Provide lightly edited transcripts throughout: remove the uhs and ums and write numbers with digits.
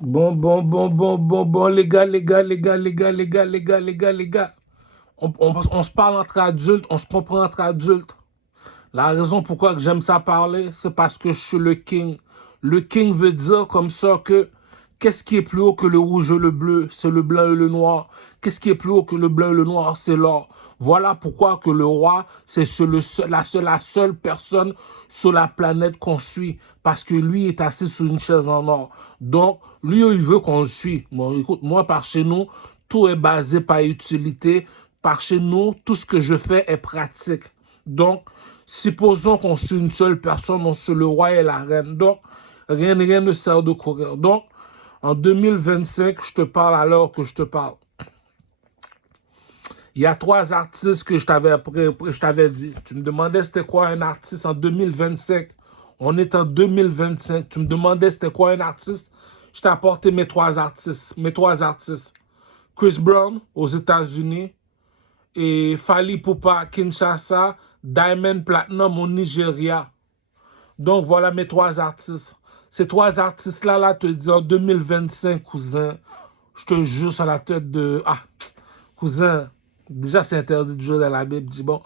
Bon, les gars. On se parle entre adultes, on se comprend entre adultes. La raison pourquoi que j'aime ça parler, c'est parce que je suis le king. Le king veut dire comme ça que qu'est-ce qui est plus haut que le rouge et le bleu? C'est le blanc et le noir. Qu'est-ce qui est plus haut que le blanc et le noir? C'est l'or. Voilà pourquoi que le roi, c'est la seule personne sur la planète qu'on suit. Parce que lui est assis sur une chaise en or. Donc, lui, il veut qu'on le suive. Bon, écoute, moi, par chez nous, tout est basé par utilité. Par chez nous, tout ce que je fais est pratique. Donc, supposons qu'on suit une seule personne, on suit le roi et la reine. Donc, rien ne sert de courir. Donc, en 2025, je te parle à l'heure que je te parle. Il y a trois artistes que je t'avais dit. Tu me demandais c'était quoi un artiste en 2025. On est en 2025. Tu me demandais c'était quoi un artiste. Je t'ai apporté mes trois artistes. Mes trois artistes. Chris Brown aux États-Unis et Fally Ipupa à Kinshasa, Diamond Platinum au Nigeria. Donc voilà mes trois artistes. Ces trois artistes-là, te disent en 2025, cousin, je te jure sur la tête de... Ah, cousin, déjà c'est interdit de jouer dans la Bible. Dis bon,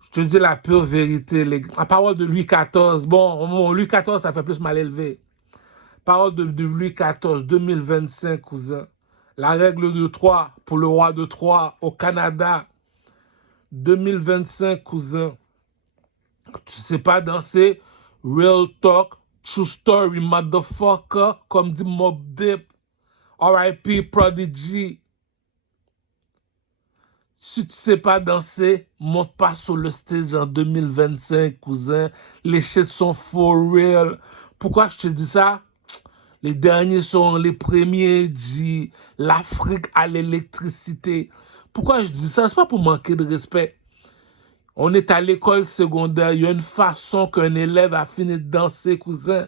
je te dis la pure vérité. La parole de Louis XIV, bon, Louis XIV, ça fait plus mal élevé. Parole de Louis XIV, 2025, cousin. La règle de 3 pour le roi de Troie au Canada. 2025, cousin. Tu sais pas danser? Real talk, true story, motherfucker. Comme dit Mob Deep. R.I.P. Prodigy. Si tu sais pas danser, monte pas sur le stage en 2025, cousin. Les shit sont for real. Pourquoi je te dis ça? Les derniers sont les premiers, dit l'Afrique à l'électricité. Pourquoi je dis ça? C'est pas pour manquer de respect. On est à l'école secondaire, il y a une façon qu'un élève a fini de danser, cousin.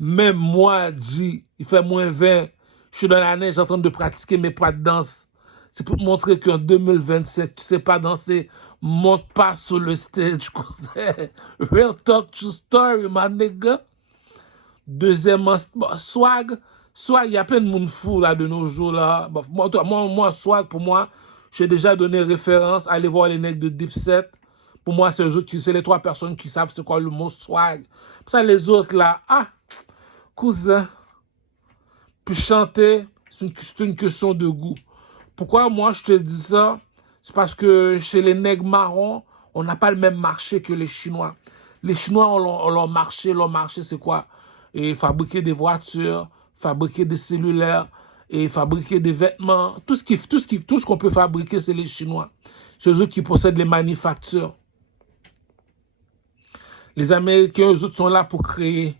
Même moi, dit, il fait -20. Je suis dans la neige en train de pratiquer mes pas de danse. C'est pour te montrer qu'en 2027, tu sais pas danser. Monte pas sur le stage, cousin. Real talk, true story, my nigga. Deuxièmement, bon, swag. Swag, il y a plein de monde fou là de nos jours là. Bon, moi, swag, pour moi, j'ai déjà donné référence. Allez voir les nègres de Dipset. Pour moi, c'est les trois personnes qui savent c'est quoi le mot swag. Pour ça, les autres là, ah, cousin, puis chanter, c'est une question de goût. Pourquoi moi je te dis ça? C'est parce que chez les nègres marrons, on n'a pas le même marché que les Chinois. Les Chinois ont leur marché. Leur marché, c'est quoi? Et fabriquer des voitures, fabriquer des cellulaires, et fabriquer des vêtements. Tout ce qu'on peut fabriquer, c'est les Chinois. C'est eux qui possèdent les manufactures. Les Américains, eux autres, sont là pour créer.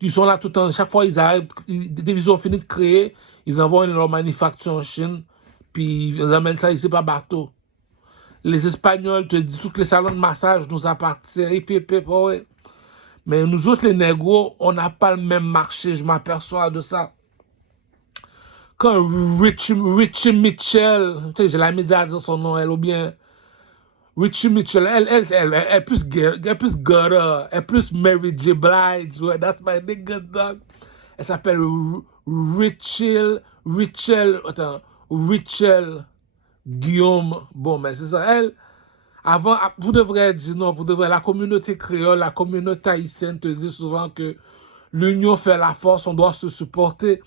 Ils sont là tout le temps. Chaque fois, ils arrivent, dès qu'ils ont fini de créer, ils envoient leur manufacture en Chine, puis ils amènent ça ici par bateau. Les Espagnols te disent tous les salons de massage nous appartiennent. Ouais. Mais nous autres, les négros, on n'a pas le même marché, je m'aperçois de ça. Quand Richie Mitchell, tu sais, j'ai la média à dire son nom, elle, ou bien Richie Mitchell, elle est plus gutter, elle est plus Mary J. Blige, ouais, that's my nigga dog. Elle s'appelle Richel Guillaume. Bon, mais c'est ça, elle, avant, pour de vrai, dis non, pour de vrai, la communauté créole, la communauté haïtienne te dit souvent que l'union fait la force, on doit se supporter.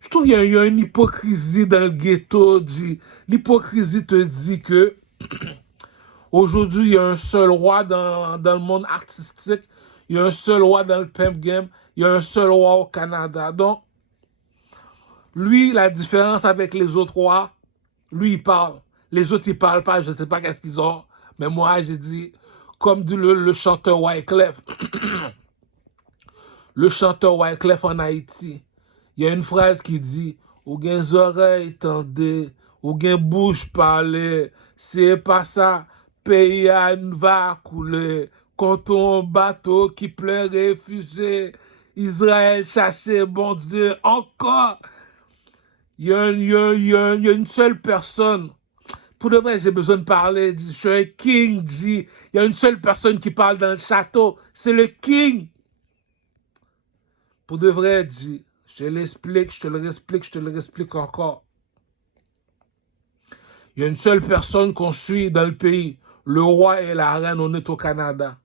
Je trouve qu'il y a une hypocrisie dans le ghetto. L'hypocrisie te dit que aujourd'hui, il y a un seul roi dans le monde artistique, il y a un seul roi dans le pimp game, il y a un seul roi au Canada. Donc, lui, la différence avec les autres rois, lui, il parle. Les autres, ils parlent pas, je ne sais pas qu'est-ce qu'ils ont. Mais moi, j'ai dit, comme dit le chanteur Wyclef, le chanteur Wyclef en Haïti, il y a une phrase qui dit, ou gen oreilles tendez, ou gen bouche parler, c'est pas ça, pays va couler, quand on bateau qui pleure réfugié, Israël chercher bon Dieu, encore. Il y a une seule personne. Pour de vrai, j'ai besoin de parler. Je suis un king, G. Il y a une seule personne qui parle dans le château. C'est le king. Pour de vrai, G. Je te l'explique, je te le réexplique, je te le réexplique encore. Il y a une seule personne qu'on suit dans le pays. Le roi et la reine, on est au Canada.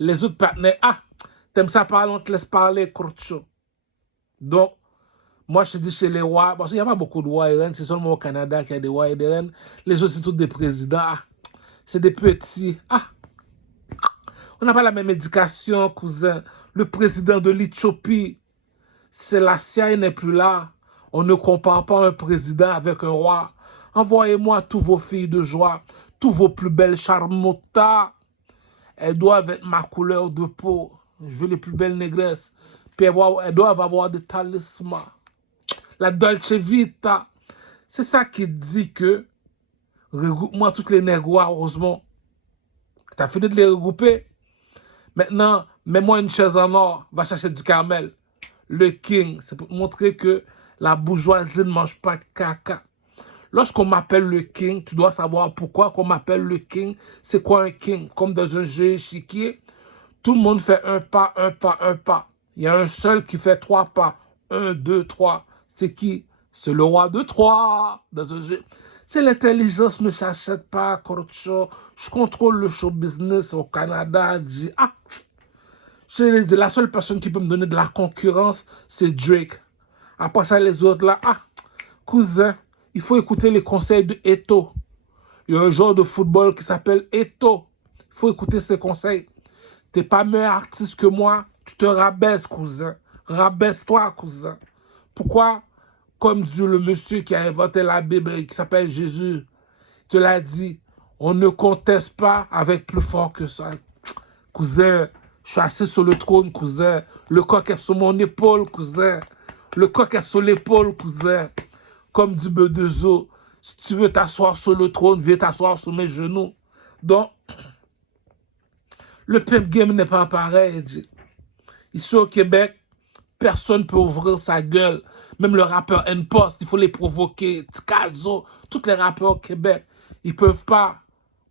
Les autres partenaires, t'aimes ça parler, on te laisse parler, Kurcho. Donc, moi, je te dis chez les rois, parce qu'il n'y a pas beaucoup de rois et reines, c'est seulement au Canada qu'il y a des rois et des reines. Les autres, c'est tous des présidents. C'est des petits. On n'a pas la même éducation, cousin. Le président de l'Éthiopie, Selassie n'est plus là. On ne compare pas un président avec un roi. Envoyez-moi tous vos filles de joie, tous vos plus belles charmotas. Elles doivent être ma couleur de peau. Je veux les plus belles négresses. Puis elles doivent avoir des talismans. La Dolce Vita. C'est ça qui dit que regroupe-moi toutes les négrois, heureusement. Tu as fini de les regrouper. Maintenant, mets-moi une chaise en or. Va chercher du caramel. Le king, c'est pour montrer que la bourgeoisie ne mange pas de caca. Lorsqu'on m'appelle le king, tu dois savoir pourquoi qu'on m'appelle le king. C'est quoi un king? Comme dans un jeu échiquier, tout le monde fait un pas, un pas, un pas. Il y a un seul qui fait 3 pas. 1, 2, 3. C'est qui? C'est le roi de 3 dans un jeu. C'est l'intelligence ne s'achète pas, Korcho. Je contrôle le show business au Canada. Je l'ai dit, la seule personne qui peut me donner de la concurrence, c'est Drake. Après ça, les autres là, cousin, il faut écouter les conseils de Eto'o. Il y a un joueur de football qui s'appelle Eto'o. Il faut écouter ses conseils. T'es pas meilleur artiste que moi, tu te rabaisses, cousin. Rabaisse-toi, cousin. Pourquoi? Comme dit le monsieur qui a inventé la Bible, qui s'appelle Jésus, te l'a dit, on ne conteste pas avec plus fort que ça. Cousin, je suis assis sur le trône, cousin. Le coq est sur mon épaule, cousin. Le coq est sur l'épaule, cousin. Comme dit Bedezo, si tu veux t'asseoir sur le trône, viens t'asseoir sur mes genoux. Donc, le pimp game n'est pas pareil. Ici au Québec, personne ne peut ouvrir sa gueule. Même le rappeur N-Post, il faut les provoquer. Tikazo, tous les rappeurs au Québec, ils ne peuvent pas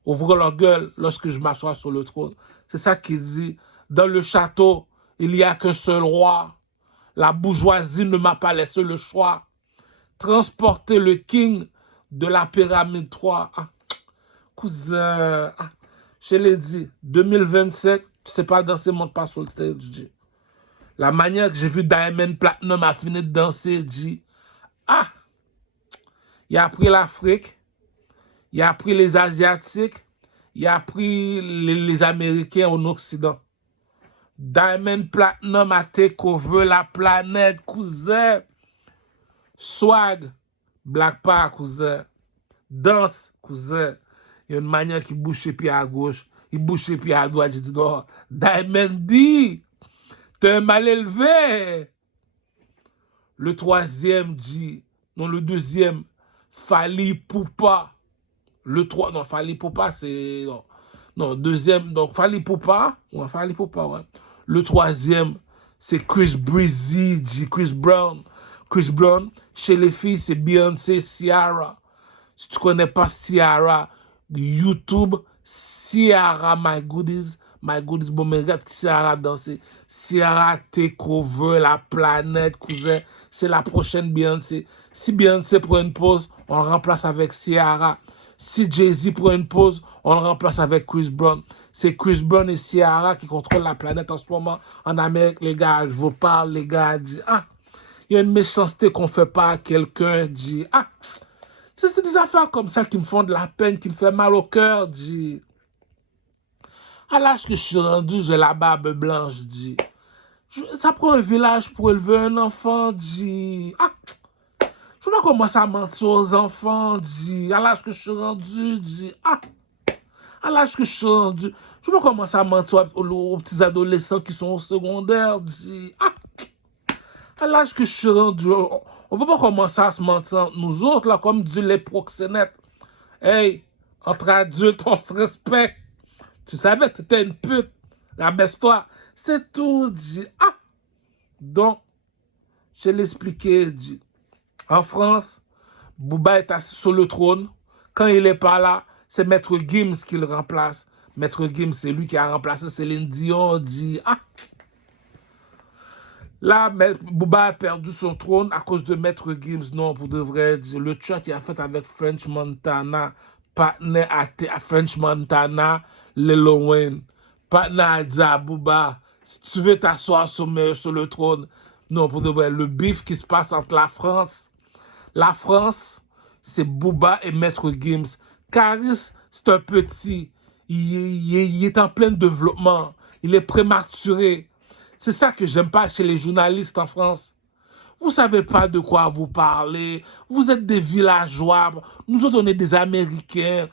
ouvrir leur gueule lorsque je m'assois sur le trône. C'est ça qu'il dit. Dans le château, il n'y a qu'un seul roi. La bourgeoisie ne m'a pas laissé le choix. Transporter le king de la pyramide 3. Cousin, je l'ai dit, 2025, tu sais pas danser, monte pas sur le stage. La manière que j'ai vu Diamond Platinum a fini de danser, dit, il a pris l'Afrique, il a pris les Asiatiques, il a pris les Américains en Occident. Diamond Platinum a take over la planète, cousin. Swag, Black Power, cousin. Danse, cousin. Il y a une manière qui bouge les pieds à gauche, il bouge les pieds à droite. J'ai dit, non, Diamond D, t'es un mal élevé. Le troisième dit, non, le deuxième, Fally Ipupa. Le 3, non, Fally Ipupa, c'est, non, deuxième, donc Fally Ipupa, ouais, Fally Ipupa, ouais. Le troisième, c'est Chris Breezy, dit Chris Brown. Chris Brown, chez les filles, c'est Beyoncé, Ciara. Si tu connais pas Ciara, YouTube, Ciara, My Goodies, bon, mais regarde qui Ciara danser. Ciara take over la planète, cousin. C'est la prochaine Beyoncé. Si Beyoncé prend une pause, on le remplace avec Ciara. Si Jay-Z prend une pause, on le remplace avec Chris Brown. C'est Chris Brown et Ciara qui contrôlent la planète en ce moment en Amérique, les gars. Je vous parle, les gars. Il y a une méchanceté qu'on ne fait pas à quelqu'un, dit. C'est des affaires comme ça qui me font de la peine, qui me fait mal au cœur, dit. À l'âge que je suis rendu, j'ai la barbe blanche, dit. Ça prend un village pour élever un enfant, dit. Je vais pas commencer à mentir aux enfants, dit. À l'âge que je suis rendu, dit. À l'âge que je suis rendu, je vais pas commencer à mentir aux petits adolescents qui sont au secondaire, dit. À l'âge que je suis rendu, on va pas commencer à se mentir entre nous autres, là, comme dit les proxénètes. Hey, entre adultes, on se respecte. Tu savais que t'étais une pute. Rabaisse-toi. C'est tout, dit. Donc, je l'ai expliqué, dit. En France, Booba est assis sur le trône. Quand il est pas là, c'est Maître Gims qui le remplace. Maître Gims, c'est lui qui a remplacé Céline Dion, dit. Là, Booba a perdu son trône à cause de Maître Gims. Non, pour de vrai, le track qu'il a fait avec French Montana, partenaire à French Montana, Lil Wayne. Partenaire a dit à Booba, si tu veux t'asseoir sur le trône, non, pour de vrai, le bif qui se passe entre la France, c'est Booba et Maître Gims. Caris, c'est un petit, il est en plein développement, il est prématuré. C'est ça que j'aime pas chez les journalistes en France. Vous savez pas de quoi vous parlez. Vous êtes des villageois. Nous autres, on est des Américains.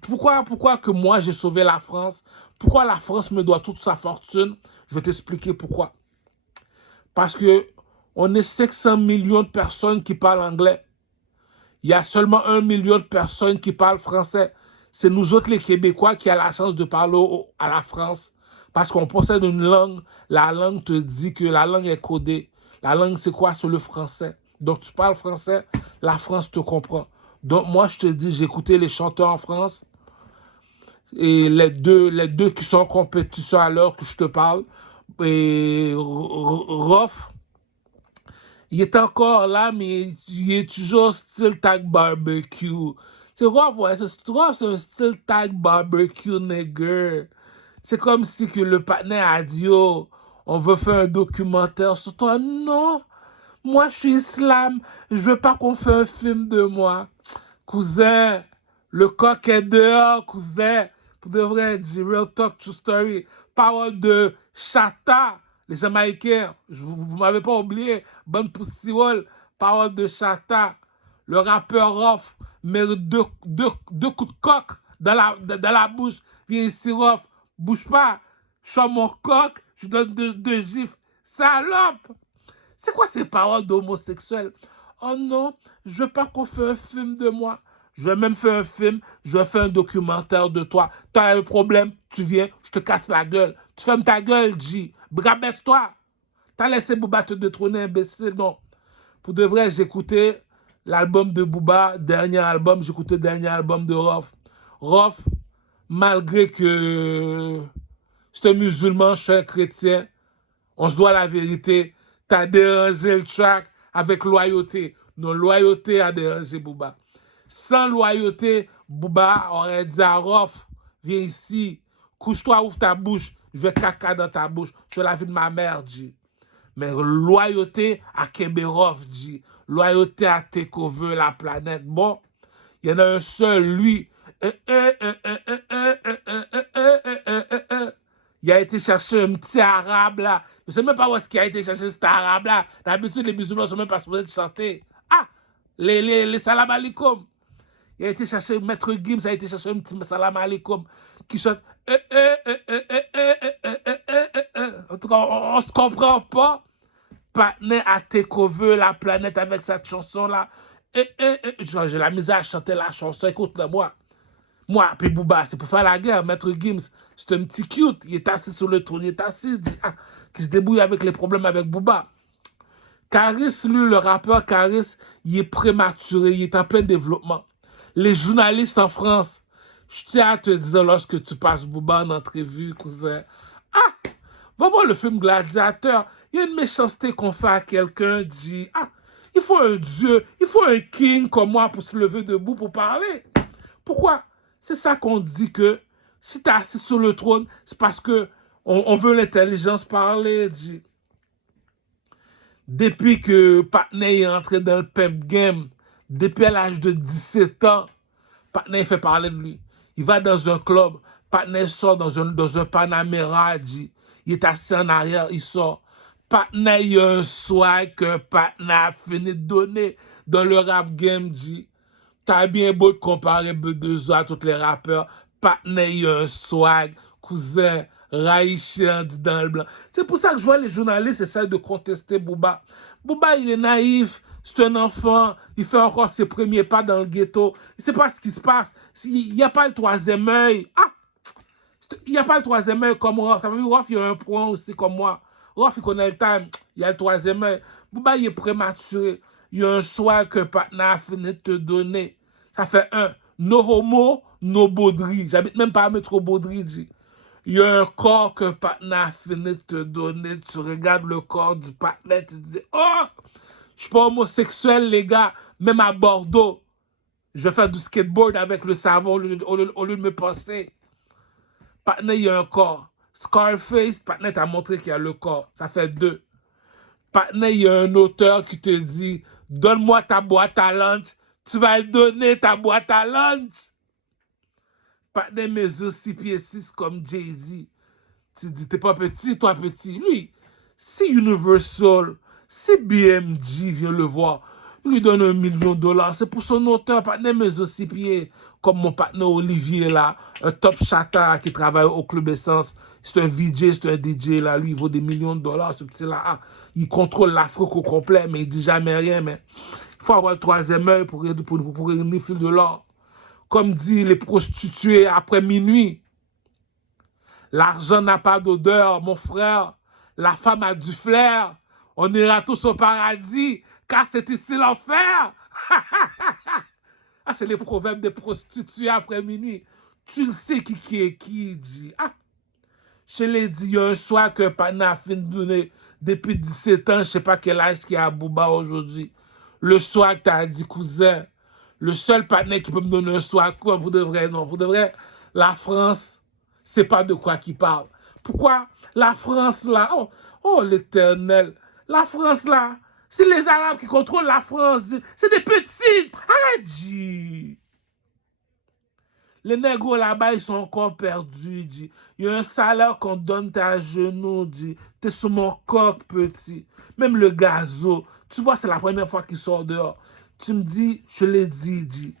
Pourquoi que moi, j'ai sauvé la France? Pourquoi la France me doit toute sa fortune? Je vais t'expliquer pourquoi. Parce que on est 500 millions de personnes qui parlent anglais. Il y a seulement 1 million de personnes qui parlent français. C'est nous autres, les Québécois, qui avons la chance de parler à la France. Parce qu'on possède une langue. La langue te dit que la langue est codée. La langue, c'est quoi? C'est le français. Donc, tu parles français, la France te comprend. Donc, moi, je te dis, j'ai écouté les chanteurs en France. Et les deux qui sont en compétition à l'heure que je te parle. Et Rof, il est encore là, mais il est toujours style tag barbecue. C'est Rof, ouais, c'est un style tag barbecue, nigger. C'est comme si que le partenaire a dit, oh, on veut faire un documentaire sur toi. Non, moi je suis islam, je veux pas qu'on fasse un film de moi. Cousin, le coq est dehors, cousin. Pour de vrai, du real talk, true story. Parole de Chata, les Jamaïcains. Vous m'avez pas oublié. Bonne poussiole. Parole de Chata. Le rappeur Rof mérite deux coups de coq dans la bouche. Viens ici, Rof. Bouge pas. Je suis mon coq. Je donne deux gifs. Salope. C'est quoi ces paroles d'homosexuels? Oh non, je veux pas qu'on fasse un film de moi. Je vais même faire un film, je vais faire un documentaire de toi. T'as un problème, tu viens, je te casse la gueule. Tu fermes ta gueule, G. Rabaisse-toi. T'as laissé Booba te détrôner, imbécile. Non. Pour de vrai, j'écoutais l'album de Booba, dernier album, j'écoutais le dernier album de Rof. Rof, malgré que c'est un musulman, je suis un chrétien, on se doit la vérité. T'as dérangé le track avec loyauté. Non, loyauté a dérangé Booba. Sans loyauté, Booba aurait dit à Rof, viens ici, couche-toi, ouvre ta bouche, je vais caca dans ta bouche, tu es la vie de ma mère, dit. Mais loyauté à Kéberov, dit. Loyauté à Takeover, la planète. Bon, il y en a un seul, lui. Il a été chercher un petit arabe là. Je ne sais même pas où est-ce qu'il a été chercher cet arabe là. D'habitude, les musulmans ne sont même pas supposés chanter. Ah, les salam alaikum. Il a été chercher, Maître Gims a été chercher un petit salam alaikum qui chante. En tout cas, on ne se comprend pas. Partner à Takeover, la planète avec cette chanson là. J'ai la misère à chanter la chanson. Écoute-le, moi. Moi, puis Booba, c'est pour faire la guerre. Maître Gims, c'est un petit cute. Il est assis sur le trône, il est assis, qui se débrouille avec les problèmes avec Booba. Caris, lui, le rappeur Caris, il est prématuré, il est en plein développement. Les journalistes en France, je tiens à te dire, lorsque tu passes Booba en entrevue, cousin, va voir le film Gladiateur. Il y a une méchanceté qu'on fait à quelqu'un, dit, il faut un dieu, il faut un king comme moi pour se lever debout pour parler. Pourquoi? C'est ça qu'on dit que si tu es assis sur le trône, c'est parce que on veut l'intelligence parler, dit. Depuis que Patney est entré dans le pimp game, depuis l'âge de 17 ans, Patney fait parler de lui. Il va dans un club, Patney sort dans un Panamera, dit. Il est assis en arrière, il sort. Patney, il y a un swag que Patney a fini de donner dans le rap game, dit. T'as bien beau de comparer B2O à tous les rappeurs. Patney, il y a un swag, cousin. Raïchian dit dans le blanc. C'est pour ça que je vois les journalistes essayer de contester Booba. Booba, il est naïf, c'est un enfant, il fait encore ses premiers pas dans le ghetto. Il ne sait pas ce qui se passe. Il n'y a pas le troisième œil. Il n'y a pas le troisième œil comme Rof. T'as vu, Rof, il y a un point aussi comme moi. Rof, il connaît le time. Il y a le troisième œil. Booba, il est prématuré. Il y a un soin que Patna a fini de te donner. Ça fait un. No homo, no baudry. J'habite même pas à Métro Baudry, dit. Il y a un corps que partenaire a fini de te donner. Tu regardes le corps du partenaire, tu te dis, oh, je suis pas homosexuel, les gars. Même à Bordeaux, je vais faire du skateboard avec le savon au lieu de me pencher. Partenaire, il y a un corps. Scarface, partenaire t'a montré qu'il y a le corps. Ça fait 2. Partenaire, il y a un auteur qui te dit, donne-moi ta boîte à lunch. Tu vas le donner, ta boîte à lunch. Partenaire mesure 6 pieds 6 comme Jay-Z. Tu dis, t'es pas petit, toi petit. Lui, si Universal, si BMG vient le voir, il lui donne $1 million. C'est pour son auteur, partenaire mesure 6 pieds. Comme mon partenaire Olivier là, un top chatter qui travaille au Club Essence. C'est un VJ, c'est un DJ là. Lui, il vaut des millions de dollars, ce petit là. Ah, il contrôle l'Afrique au complet, mais il dit jamais rien. Mais il faut avoir le 3e œil pour renifler de l'or. Comme dit les prostituées après minuit. L'argent n'a pas d'odeur, mon frère. La femme a du flair. On ira tous au paradis, car c'est ici l'enfer. Ah, c'est les proverbes des prostituées après minuit. Tu le sais qui est qui dit. Ah, je l'ai dit, il y a un soir que Pana a fini de donner depuis 17 ans, je ne sais pas quel âge qu'il y a à Bouba aujourd'hui. Le soir que tu as dit, cousin, le seul partenaire qui peut me donner un soir, quoi, pour de vrai, non, pour de vrai, la France, c'est pas de quoi qu'il parle. Pourquoi la France là, oh l'Éternel, la France là, c'est les Arabes qui contrôlent la France, c'est des petits. Arrête, dit. Les négros là-bas, ils sont encore perdus, dit. Il y a un salaire qu'on donne à genoux, dit. T'es sur mon coq, petit. Même le gazo, tu vois, c'est la première fois qu'il sort dehors. Tu me dis, je l'ai dit.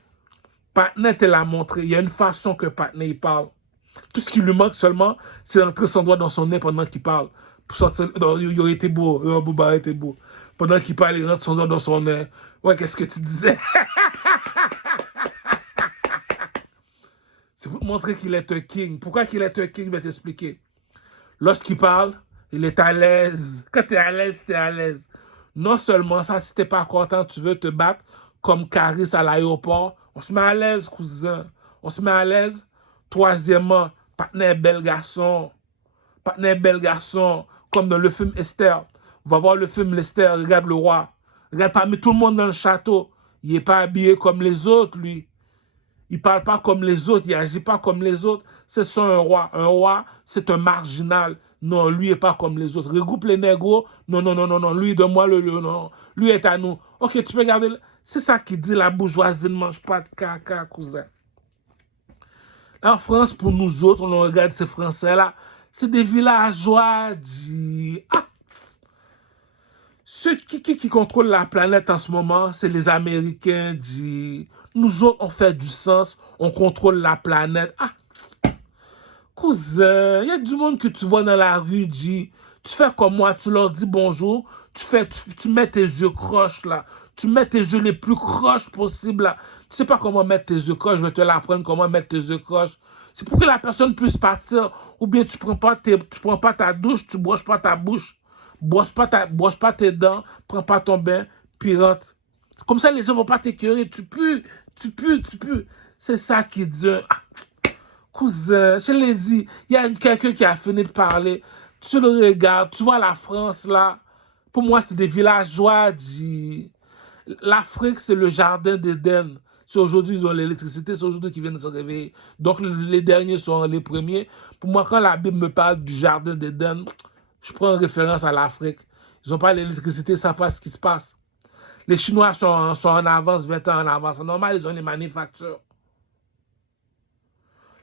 Patnet te l'a montré. Il y a une façon que Patnet il parle. Tout ce qui lui manque seulement, c'est d'entrer son doigt dans son nez pendant qu'il parle. Pour sortir, il aurait été beau. Bouba était beau. Pendant qu'il parle, il rentre son doigt dans son nez. Ouais, qu'est-ce que tu disais? C'est pour te montrer qu'il est un king. Pourquoi qu'il est un king, je vais t'expliquer. Lorsqu'il parle, il est à l'aise. Quand tu es à l'aise, tu es à l'aise. Non seulement ça, si tu n'es pas content, tu veux te battre comme Caris à l'aéroport, on se met à l'aise, cousin. On se met à l'aise. Troisièmement, partenaire bel garçon. Partenaire bel garçon, comme dans le film Esther. On va voir le film Esther, regarde le roi. Regarde parmi tout le monde dans le château. Il n'est pas habillé comme les autres, lui. Il ne parle pas comme les autres, il n'agit pas comme les autres. C'est ça un roi. Un roi, c'est un marginal. Non, lui n'est pas comme les autres. Regroupe les négros. Non. Lui, donne-moi le non. Lui est à nous. Ok, tu peux regarder. C'est ça qui dit la bourgeoisie ne mange pas de caca, cousin. En France, pour nous autres, on regarde ces Français-là, c'est des villageois. Ah! Ceux qui contrôlent la planète en ce moment, c'est les Américains. Nous autres, on fait du sens, on contrôle la planète. Ah, cousin, il y a du monde que tu vois dans la rue, tu fais comme moi, tu leur dis bonjour, tu mets tes yeux croches là, tu mets tes yeux les plus croches possibles là. Tu sais pas comment mettre tes yeux croches, je vais te l'apprendre comment mettre tes yeux croches. C'est pour que la personne puisse partir, ou bien tu prends pas ta douche, tu brosses pas ta bouche. Brosse pas tes dents, prends pas ton bain, puis rentre. Comme ça, les gens vont pas t'écœurer. Tu pues. C'est ça qui dit. Ah, cousin, je l'ai dit, il y a quelqu'un qui a fini de parler. Tu le regardes, tu vois la France là. Pour moi, c'est des villageois. L'Afrique, c'est le jardin d'Éden. Si aujourd'hui ils ont l'électricité, c'est aujourd'hui qu'ils viennent de se réveiller. Donc les derniers sont les premiers. Pour moi, quand la Bible me parle du jardin d'Éden, je prends référence à l'Afrique. Ils n'ont pas l'électricité, ils ne savent pas ce qui se passe. Les Chinois sont en avance, 20 ans en avance. C'est normal, ils ont les manufactures.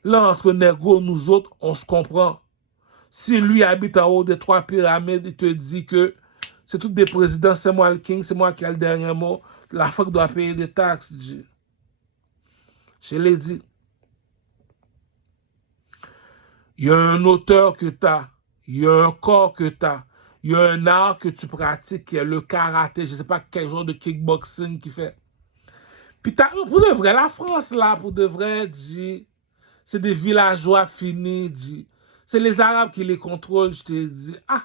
Là, entre négros, nous autres, on se comprend. Si lui habite en haut des 3 pyramides, il te dit que c'est tous des présidents, c'est moi le king, c'est moi qui ai le dernier mot. L'Afrique doit payer des taxes. Je l'ai dit. Il y a un auteur que tu as. Il y a un corps que tu as. Il y a un art que tu pratiques qui est le karaté. Je ne sais pas quel genre de kickboxing qui fait. Puis pour de vrai, la France là, pour de vrai, c'est des villageois finis. C'est les Arabes qui les contrôlent, je te dis. Ah,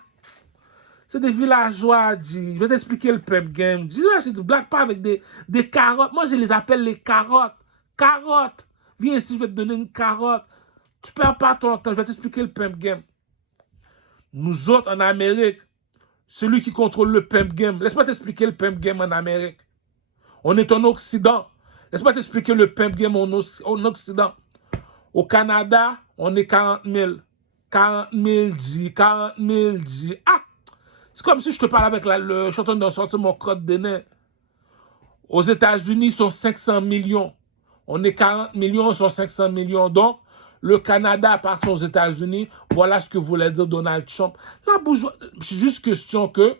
c'est des villageois, je vais t'expliquer le pep game. Je dis, blague pas avec des carottes. Moi, je les appelle les carottes. Carottes. Viens ici, je vais te donner une carotte. Tu perds pas ton temps. Je vais t'expliquer le pimp game. Nous autres, en Amérique, celui qui contrôle le pimp game, laisse-moi t'expliquer le pimp game en Amérique. On est en Occident. Laisse-moi t'expliquer le pimp game en Occident. Au Canada, on est 40 000. 40 000 G, 40 000 G. Ah! C'est comme si je te parlais avec le chanteur de sortir mon code de nez. Aux États-Unis, ils sont 500 millions. On est 40 millions, ils sont 500 millions. Donc, le Canada appartient aux États-Unis. Voilà ce que voulait dire Donald Trump. La bourgeoisie, c'est juste question que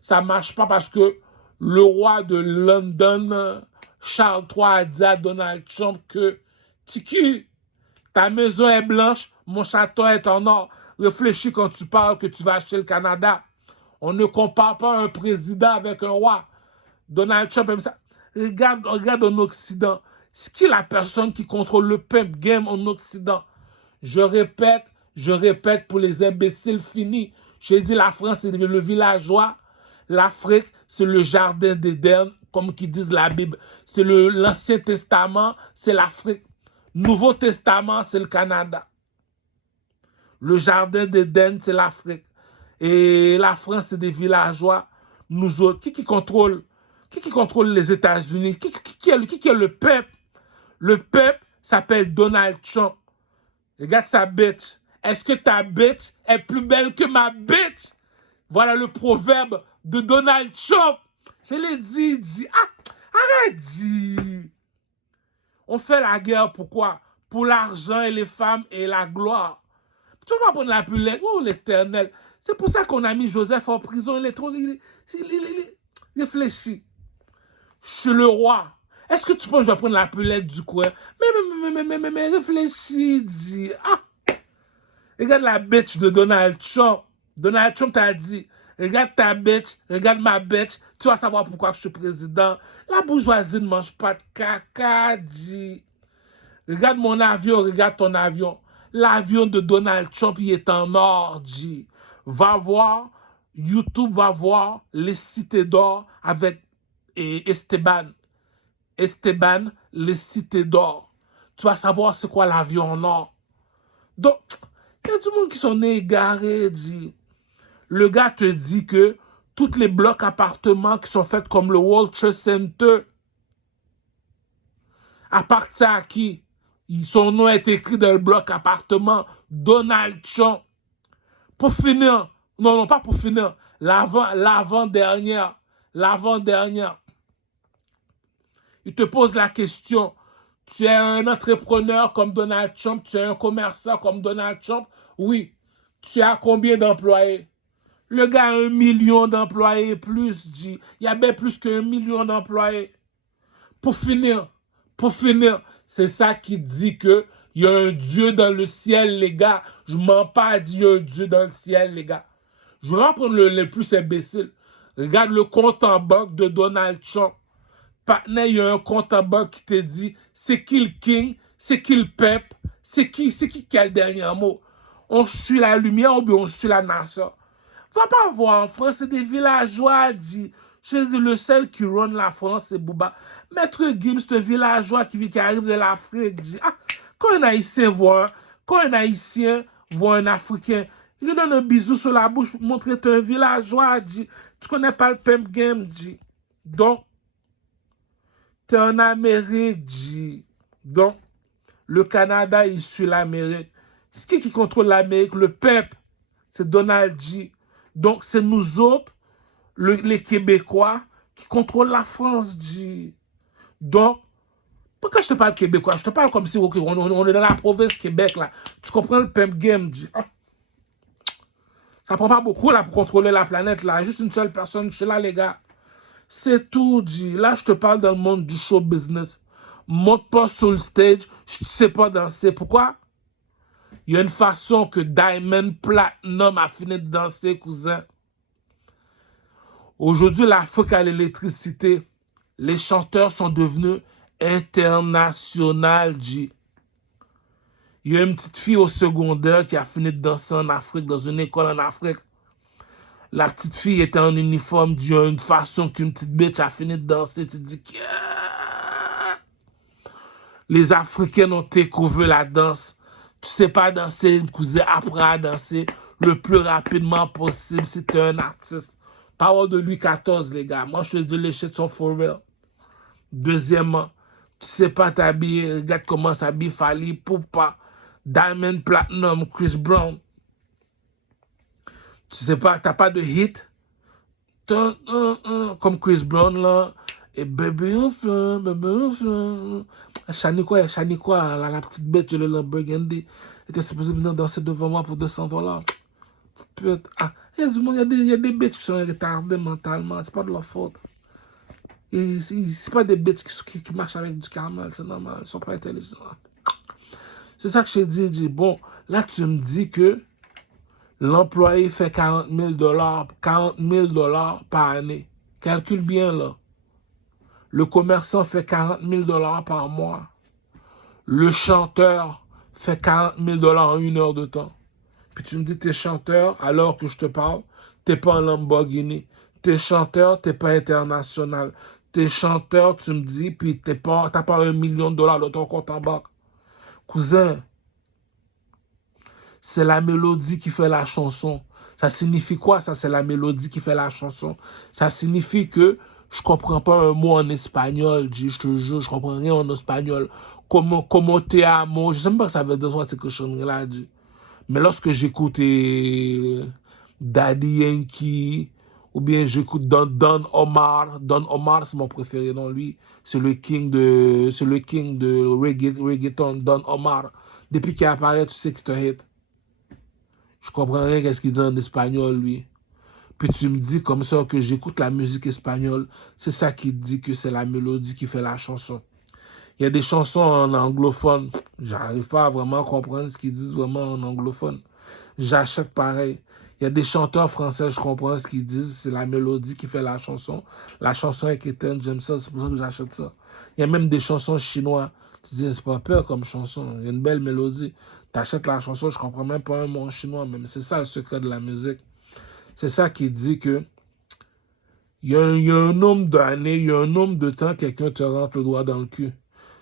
ça ne marche pas parce que le roi de London, Charles III, a dit à Donald Trump que Tiki, ta maison est blanche, mon château est en or. Réfléchis quand tu parles que tu vas acheter le Canada. On ne compare pas un président avec un roi. Donald Trump aime ça. Regarde en Occident. C'est qui la personne qui contrôle le pimp game en Occident? Je répète pour les imbéciles finis. J'ai dit la France, c'est le villageois. L'Afrique, c'est le jardin d'Éden, comme qu'ils disent la Bible. C'est l'Ancien Testament, c'est l'Afrique. Nouveau Testament, c'est le Canada. Le jardin d'Éden, c'est l'Afrique. Et la France, c'est des villageois. Nous autres, qui contrôle les États-Unis? Qui est le peuple? Le peuple s'appelle Donald Trump. Regarde sa bitch. Est-ce que ta bitch est plus belle que ma bitch? Voilà le proverbe de Donald Trump. Je l'ai dit. Ah, arrête, dit. On fait la guerre, pourquoi? Pour l'argent et les femmes et la gloire. Tu vas prendre la pulette. Oh, l'éternel. C'est pour ça qu'on a mis Joseph en prison. Il est trop... Il réfléchit. Je suis le roi. Est-ce que tu penses que je vais prendre la pulette du coin? Mais réfléchis, dis. Ah! Regarde la bitch de Donald Trump. Donald Trump t'a dit, regarde ta bitch, regarde ma bitch, tu vas savoir pourquoi je suis président. La bourgeoisie ne mange pas de caca, dis. Regarde mon avion, regarde ton avion. L'avion de Donald Trump, il est en or, dis. Va voir, YouTube va voir les cités d'or avec Esteban. Esteban, les cités d'or. Tu vas savoir c'est quoi l'avion en or. Donc, il y a du monde qui sont égarés, dit. Le gars te dit que tous les blocs appartements qui sont faits comme le World Trade Center appartiennent à qui? Son nom est écrit dans le bloc appartement Donald Trump. Pour finir, non, pas pour finir, l'avant-dernière, il te pose la question, tu es un entrepreneur comme Donald Trump, tu es un commerçant comme Donald Trump, oui, tu as combien d'employés? Le gars a 1 million d'employés plus, dit, il y a bien plus que 1 million d'employés. Pour finir, c'est ça qui dit que il y a un Dieu dans le ciel, les gars. Je mens pas, dit il y a un Dieu dans le ciel, les gars. Je vais prendre le plus imbécile. Regarde le compte en banque de Donald Trump. Partner, il y a un compte en banque qui te dit c'est qui le king, c'est qui le pep, c'est qui a le dernier mot. On suit la lumière ou bien on suit la nation. Va pas voir en France, c'est des villageois, dit. Je dis, le seul qui run la France, c'est Bouba. Maître Gims, c'est un villageois qui arrive de l'Afrique, dit. Ah, quand un Haïtien voit un Africain, il lui donne un bisou sur la bouche pour montrer que tu es un villageois, dit. Tu connais pas le pimp game, dit. Donc, tu es en Amérique, dit. Donc, le Canada, il suit l'Amérique. C'est qui contrôle l'Amérique? Le peuple, c'est Donald J. Donc, c'est nous autres, les Québécois, qui contrôlent la France, J. Donc, pourquoi je te parle québécois? Je te parle comme si on est dans la province Québec, là. Tu comprends le pimp game, J. Ah. Ça prend pas beaucoup, là, pour contrôler la planète, là. Juste une seule personne, je suis là, les gars. C'est tout, J. Là, je te parle dans le monde du show business. Monte pas sur le stage, je sais pas danser. Pourquoi? Il y a une façon que Diamond Platinum a fini de danser, cousin. Aujourd'hui, l'Afrique a l'électricité. Les chanteurs sont devenus internationaux, G. Il y a une petite fille au secondaire qui a fini de danser en Afrique, dans une école en Afrique. La petite fille était en uniforme, il y a une façon qu'une petite bitch a fini de danser. Tu te dis que les Africains ont découvert la danse. Tu sais pas danser, cousin, apprends à danser le plus rapidement possible si tu es un artiste. Parole de Louis XIV, les gars. Moi, je te dis, les shit sont for real. Deuxièmement, tu sais pas t'habiller, regarde comment s'habille Fally Ipupa, Diamond Platinum, Chris Brown. Tu sais pas, t'as pas de hit. Comme Chris Brown là. Et baby enfin, Shaniqua, la petite bête, le Lamborghini, était supposé venir danser devant moi pour $200. Putain, ah, il y a du monde, il y a des bêtes qui sont retardées mentalement, c'est pas de leur faute. C'est pas des bêtes qui marchent avec du caramel, c'est normal, ils sont pas intelligents. C'est ça que je t'ai dit, bon, là tu me dis que l'employé fait $40,000 par année. Calcule bien là. Le commerçant fait $40,000 par mois. Le chanteur fait $40,000 en 1 heure de temps. Puis tu me dis, t'es chanteur, alors que je te parle, t'es pas un Lamborghini. T'es chanteur, t'es pas international. T'es chanteur, tu me dis, puis t'as pas $1 million de ton compte en banque. Cousin, c'est la mélodie qui fait la chanson. Ça signifie quoi, ça, c'est la mélodie qui fait la chanson? Ça signifie que je comprends pas un mot en espagnol, je te jure, je comprends rien en espagnol. Como te amo, je sais même pas que ça veut dire quoi, c'est que je suis là, dit. Mais lorsque j'écoute Daddy Yankee, ou bien j'écoute Don Omar, c'est mon préféré, non, lui, c'est le king de reggaeton, Don Omar. Depuis qu'il apparaît, tu sais que c'est un hit. Je comprends rien qu'est-ce qu'il dit en espagnol, lui. Puis tu me dis comme ça que j'écoute la musique espagnole, c'est ça qui dit que c'est la mélodie qui fait la chanson. Il y a des chansons en anglophone, j'arrive pas à vraiment comprendre ce qu'ils disent vraiment en anglophone. J'achète pareil. Il y a des chanteurs français, je comprends ce qu'ils disent, c'est la mélodie qui fait la chanson. La chanson est quétaine, j'aime ça, c'est pour ça que j'achète ça. Il y a même des chansons chinois. Tu dis, c'est pas peur comme chanson, il y a une belle mélodie. Tu achètes la chanson, je comprends même pas un mot en chinois, mais c'est ça le secret de la musique. C'est ça qui dit que il y a un nombre d'années, il y a un nombre de temps, quelqu'un te rentre le doigt dans le cul.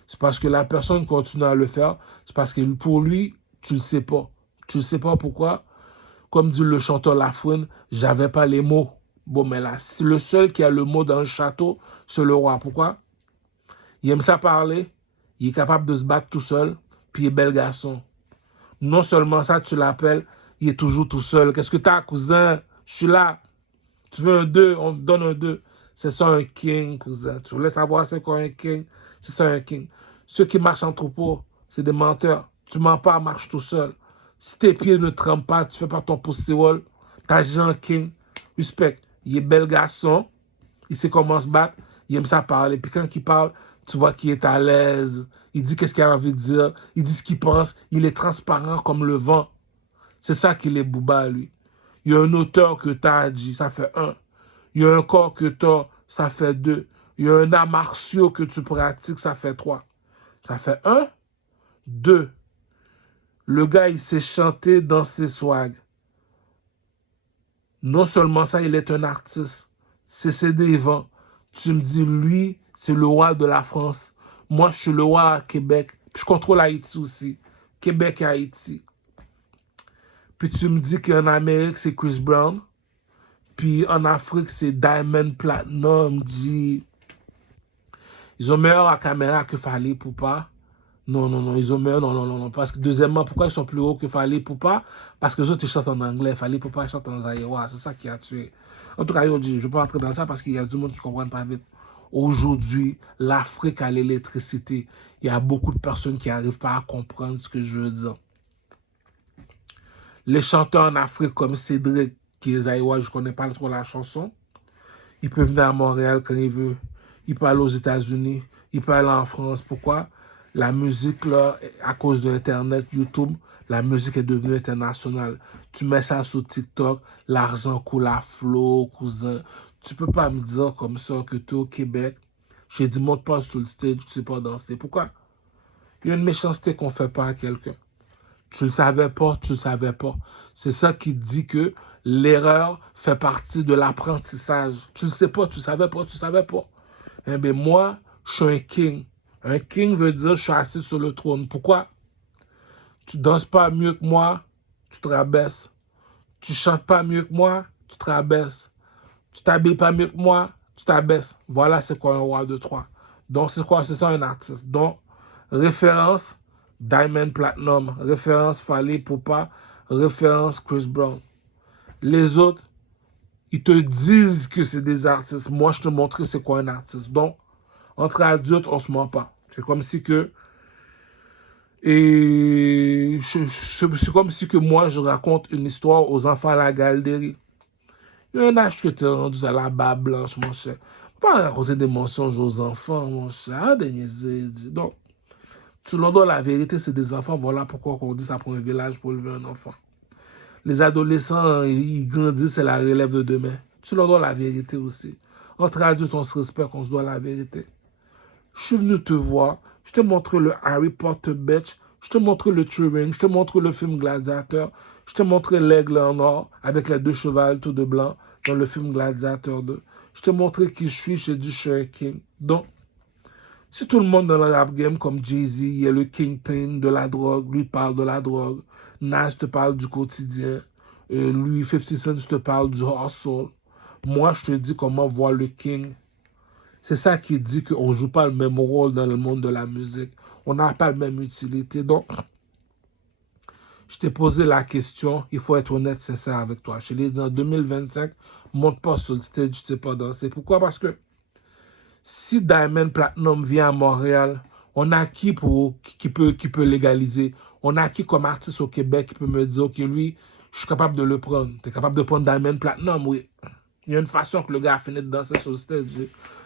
C'est parce que la personne continue à le faire. C'est parce que pour lui, tu le sais pas. Tu le sais pas pourquoi. Comme dit le chanteur Lafouine, j'avais pas les mots. Bon, mais là, le seul qui a le mot dans le château, c'est le roi. Pourquoi? Il aime ça parler. Il est capable de se battre tout seul. Puis il est bel garçon. Non seulement ça, tu l'appelles, il est toujours tout seul. Qu'est-ce que t'as, cousin? Je suis là. Tu veux un 2, on te donne un 2. C'est ça un king, cousin. Tu voulais savoir c'est quoi un king? C'est ça un king. Ceux qui marchent en troupeau, c'est des menteurs. Tu mens pas, marche tout seul. Si tes pieds ne trempent pas, tu fais pas ton pouce-wall, t'as Jean King. Respect. Il est bel garçon. Il sait comment se battre. Il aime ça parler. Puis quand il parle, tu vois qu'il est à l'aise. Il dit qu'est-ce qu'il a envie de dire. Il dit ce qu'il pense. Il est transparent comme le vent. C'est ça qu'il est Booba, lui. Il y a un auteur que tu as dit, ça fait 1. Il y a un corps que tu as, ça fait 2. Il y a un art martiaux que tu pratiques, ça fait 3. Ça fait 1, 2. Le gars, il sait chanter dans ses swags. Non seulement ça, il est un artiste. C'est des vents. Tu me dis, lui, c'est le roi de la France. Moi, je suis le roi à Québec. Puis je contrôle Haïti aussi. Québec et Haïti. Puis tu me dis qu'en Amérique, c'est Chris Brown. Puis en Afrique, c'est Diamond Platinum. Dit. Ils ont meilleur à caméra que Fally Ipupa. Non, ils ont meilleur, non. Parce que deuxièmement, pourquoi ils sont plus hauts que Fally Ipupa? Parce que les autres, ils chantent en anglais. Fally Ipupa, ils chantent en zaïrois. C'est ça qui a tué. En tout cas, je ne vais pas entrer dans ça parce qu'il y a du monde qui ne comprend pas vite. Aujourd'hui, l'Afrique a l'électricité. Il y a beaucoup de personnes qui n'arrivent pas à comprendre ce que je veux dire. Les chanteurs en Afrique comme Cédric, qui est zaïrois, je ne connais pas trop la chanson. Il peut venir à Montréal quand il veut. Il peut aller aux États-Unis. Il peut aller en France. Pourquoi? La musique, là, à cause de Internet, YouTube, la musique est devenue internationale. Tu mets ça sur TikTok, l'argent coule à flot, cousin. Tu peux pas me dire comme ça que tu es au Québec. J'ai dit, monte pas sur le stage, tu sais pas danser. Pourquoi? Il y a une méchanceté qu'on fait pas à quelqu'un. Tu le savais pas, tu le savais pas. C'est ça qui dit que l'erreur fait partie de l'apprentissage. Tu le sais pas, tu le savais pas, tu le savais pas. Eh bien, moi, je suis un king. Un king veut dire je suis assis sur le trône. Pourquoi? Tu danses pas mieux que moi, tu te rabaisses. Tu chantes pas mieux que moi, tu te rabaisses. Tu t'habilles pas mieux que moi, tu t'abaisses. Voilà c'est quoi un roi de 3. Donc c'est quoi? C'est ça un artiste. Donc, référence, Diamond Platinum. Référence, Fally Ipupa. Référence, Chris Brown. Les autres, ils te disent que c'est des artistes. Moi, je te montre c'est quoi un artiste. Donc, entre adultes, on se ment pas. C'est comme si que... Et c'est comme si que moi, je raconte une histoire aux enfants à la galerie. Il y a un âge que tu es rendu à la barbe blanche, mon cher. Pas raconter des mensonges aux enfants, mon cher. Donc, tu leur donnes la vérité, c'est des enfants. Voilà pourquoi on dit ça prend un village pour élever un enfant. Les adolescents, ils grandissent, c'est la relève de demain. Tu leur donnes la vérité aussi. Entre adultes, on se respecte, on se doit la vérité. Je suis venu te voir, je te montre le Harry Potter Bitch, je te montre le Turing, je te montre le film Gladiateur, je te montre l'aigle en or avec les 2 chevals tout de blanc dans le film Gladiateur 2. Je te montre qui je suis, je te dis je suis un king. Donc, si tout le monde dans le rap game comme Jay-Z, il est le kingpin de la drogue, lui parle de la drogue, Nas te parle du quotidien, lui 50 Cent te parle du hustle, moi je te dis comment voir le king. C'est ça qui dit qu'on ne joue pas le même rôle dans le monde de la musique. On n'a pas la même utilité. Donc, je t'ai posé la question. Il faut être honnête, sincère avec toi. Je l'ai dit en 2025, monte pas sur le stage, tu ne sais pas danser. Pourquoi? Parce que si Diamond Platinum vient à Montréal, on a qui peut légaliser? On a qui comme artiste au Québec qui peut me dire, OK, lui, je suis capable de le prendre. Tu es capable de prendre Diamond Platinum? Oui. Il y a une façon que le gars a fini de danser sur le stage.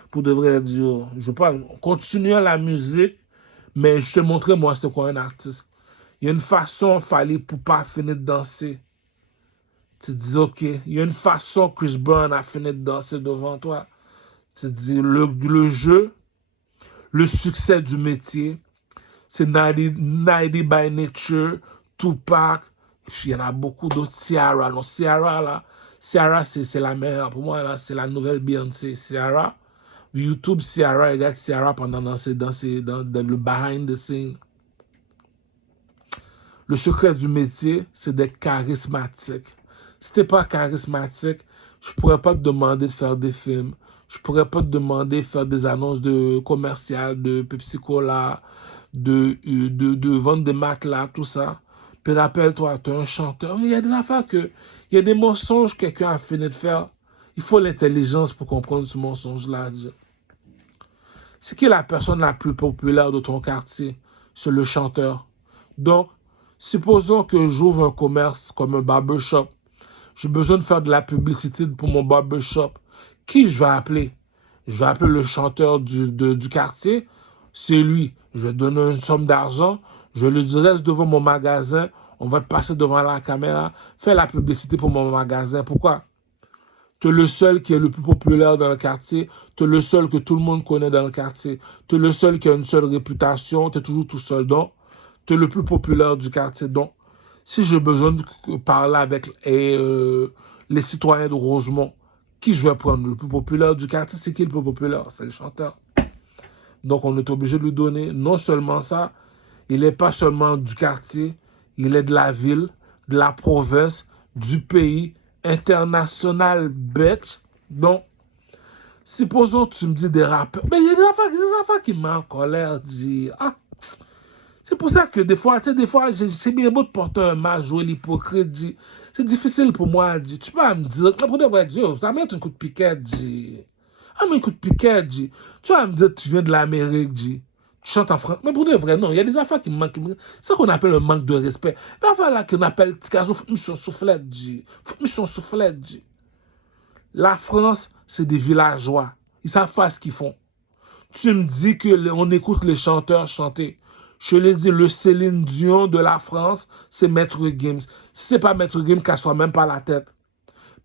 Pour de vrai dire, je veux pas continuer la musique, mais je te montrer moi c'était quoi un artiste. Il y a une façon, fallait pour pas finir de danser. Tu te dis, OK, il y a une façon Chris Brown a fini de danser devant toi. Tu te dis, le jeu, le succès du métier, c'est 90 by Nature, Tupac, il y en a beaucoup d'autres, Ciara. Non, Ciara, là, Ciara, c'est la meilleure. Pour moi, là, c'est la nouvelle Beyoncé. Ciara. YouTube, Ciara, regarde Ciara pendant dans le behind the scene. Le secret du métier, c'est d'être charismatique. Si t'es pas charismatique, je pourrais pas te demander de faire des films. Je pourrais pas te demander de faire des annonces commerciales de Pepsi Cola, de vendre des matelas, tout ça. Puis rappelle-toi, tu es un chanteur. Il y a des affaires il y a des mensonges que quelqu'un a fini de faire. Il faut l'intelligence pour comprendre ce mensonge-là. C'est qui la personne la plus populaire de ton quartier? C'est le chanteur. Donc, supposons que j'ouvre un commerce comme un barbershop. J'ai besoin de faire de la publicité pour mon barbershop. Qui je vais appeler? Je vais appeler le chanteur du quartier. C'est lui. Je vais donner une somme d'argent. Je lui dirai, reste devant mon magasin. On va te passer devant la caméra. Fais la publicité pour mon magasin. Pourquoi? Tu es le seul qui est le plus populaire dans le quartier. Tu es le seul que tout le monde connaît dans le quartier. Tu es le seul qui a une seule réputation. Tu es toujours tout seul. Donc, tu es le plus populaire du quartier. Donc, si j'ai besoin de parler avec les citoyens de Rosemont, qui je vais prendre? Le plus populaire du quartier, c'est qui le plus populaire? C'est le chanteur. Donc, on est obligé de lui donner non seulement ça, il n'est pas seulement du quartier, il est de la ville, de la province, du pays, international, bête. Donc, supposons que tu me dis des rappeurs. Mais il y a des affaires qui m'ont en colère. C'est pour ça que des fois, c'est bien beau de porter un masque, jouer l'hypocrite. C'est difficile pour moi. Tu peux me dire, pour de vrai, ça met un coup de piquet. Un coup de piquet. Tu vas me dire, tu viens de l'Amérique. Tu chantes en France. Mais pour de vrai, non, il y a des affaires qui me manquent. C'est ça qu'on appelle un manque de respect. Mais affaire là qu'on appelle Tikazo, faut soufflette. Faut soufflette. La France, c'est des villageois. Ils savent pas ce qu'ils font. Tu me dis qu'on écoute les chanteurs chanter. Je l'ai dit, le Céline Dion de la France, c'est Maître Gims. Si c'est pas Maître Gims, casse-toi même pas la tête.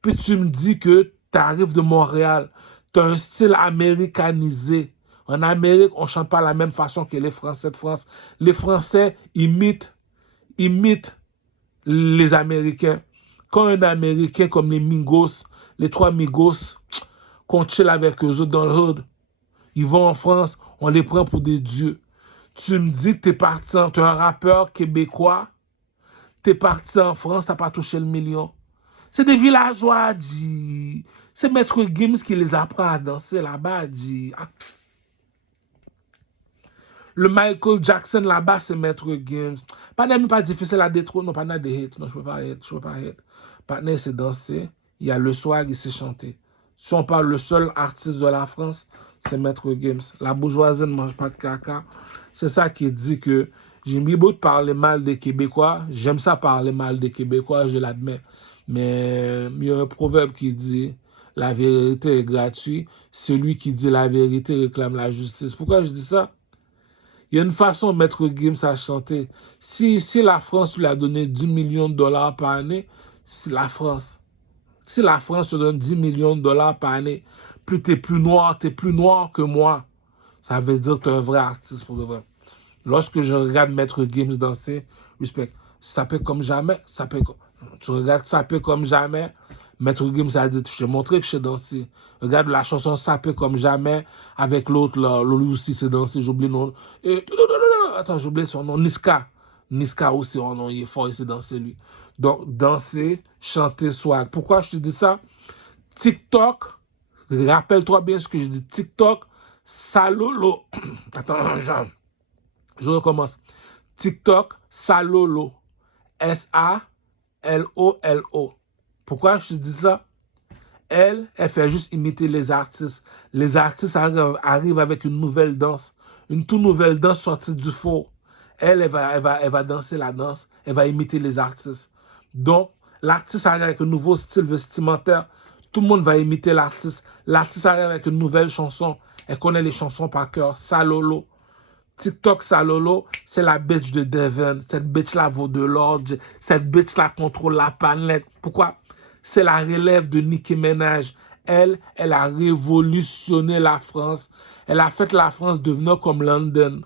Puis tu me dis que tu arrives de Montréal. Tu as un style américanisé. En Amérique, on ne chante pas de la même façon que les Français de France. Les Français imitent les Américains. Quand un Américain comme les Migos, les 3 Migos, qu'on chill avec eux autres dans le hood, ils vont en France, on les prend pour des dieux. Tu me dis que tu es parti, tu es un rappeur québécois, T'es parti en France, t'as pas touché le million. C'est des villageois, dit. C'est Maître Gims qui les apprend à danser là-bas, dit. Ah. Le Michael Jackson là-bas, c'est Maître Gims. Pas même pas difficile à détrôner, non, pas des hits. Non, je peux pas hit, je peux pas hit. Partner, c'est danser. Il y a le swag, il sait chanter. Si on parle le seul artiste de la France, c'est Maître Gims. La bourgeoisie ne mange pas de caca. C'est ça qui dit que j'ai mis beau de parler mal des Québécois. J'aime ça parler mal des Québécois, je l'admets. Mais il y a un proverbe qui dit la vérité est gratuite. Celui qui dit la vérité réclame la justice. Pourquoi je dis ça? Il y a une façon de mettre Gims à chanter. Si la France lui a donné 10 millions de dollars par année, si la France te donne 10 millions de dollars par année, plus t'es plus noir que moi, ça veut dire que t'es un vrai artiste pour de vrai. Lorsque je regarde Maître Gims danser, respect, saper comme jamais, tu regardes saper comme jamais, Maître Gims a dit, je t'ai montré que je sais danser. Regarde la chanson saper comme jamais, avec l'autre, là, lui aussi c'est danser, j'oublie le nom. Attends, j'oublie son nom, Niska. Niska aussi, son nom, il est fort, il sait danser lui. Donc, danser, chanter, swag. Pourquoi je te dis ça? TikTok, rappelle-toi bien ce que je dis, TikTok, salolo. Attends, je recommence. TikTok, Salolo. S-A-L-O-L-O. Pourquoi je te dis ça? Elle fait juste imiter les artistes. Les artistes arrivent avec une nouvelle danse. Une toute nouvelle danse sortie du four. Elle va danser la danse. Elle va imiter les artistes. Donc, l'artiste arrive avec un nouveau style vestimentaire. Tout le monde va imiter l'artiste. L'artiste arrive avec une nouvelle chanson. Elle connaît les chansons par cœur. Salolo. TikTok Salolo, c'est la bitch de Devin. Cette bitch-là vaut de l'or. Cette bitch-là contrôle la planète. Pourquoi? C'est la relève de Nicki Minaj. Elle a révolutionné la France. Elle a fait la France devenir comme London.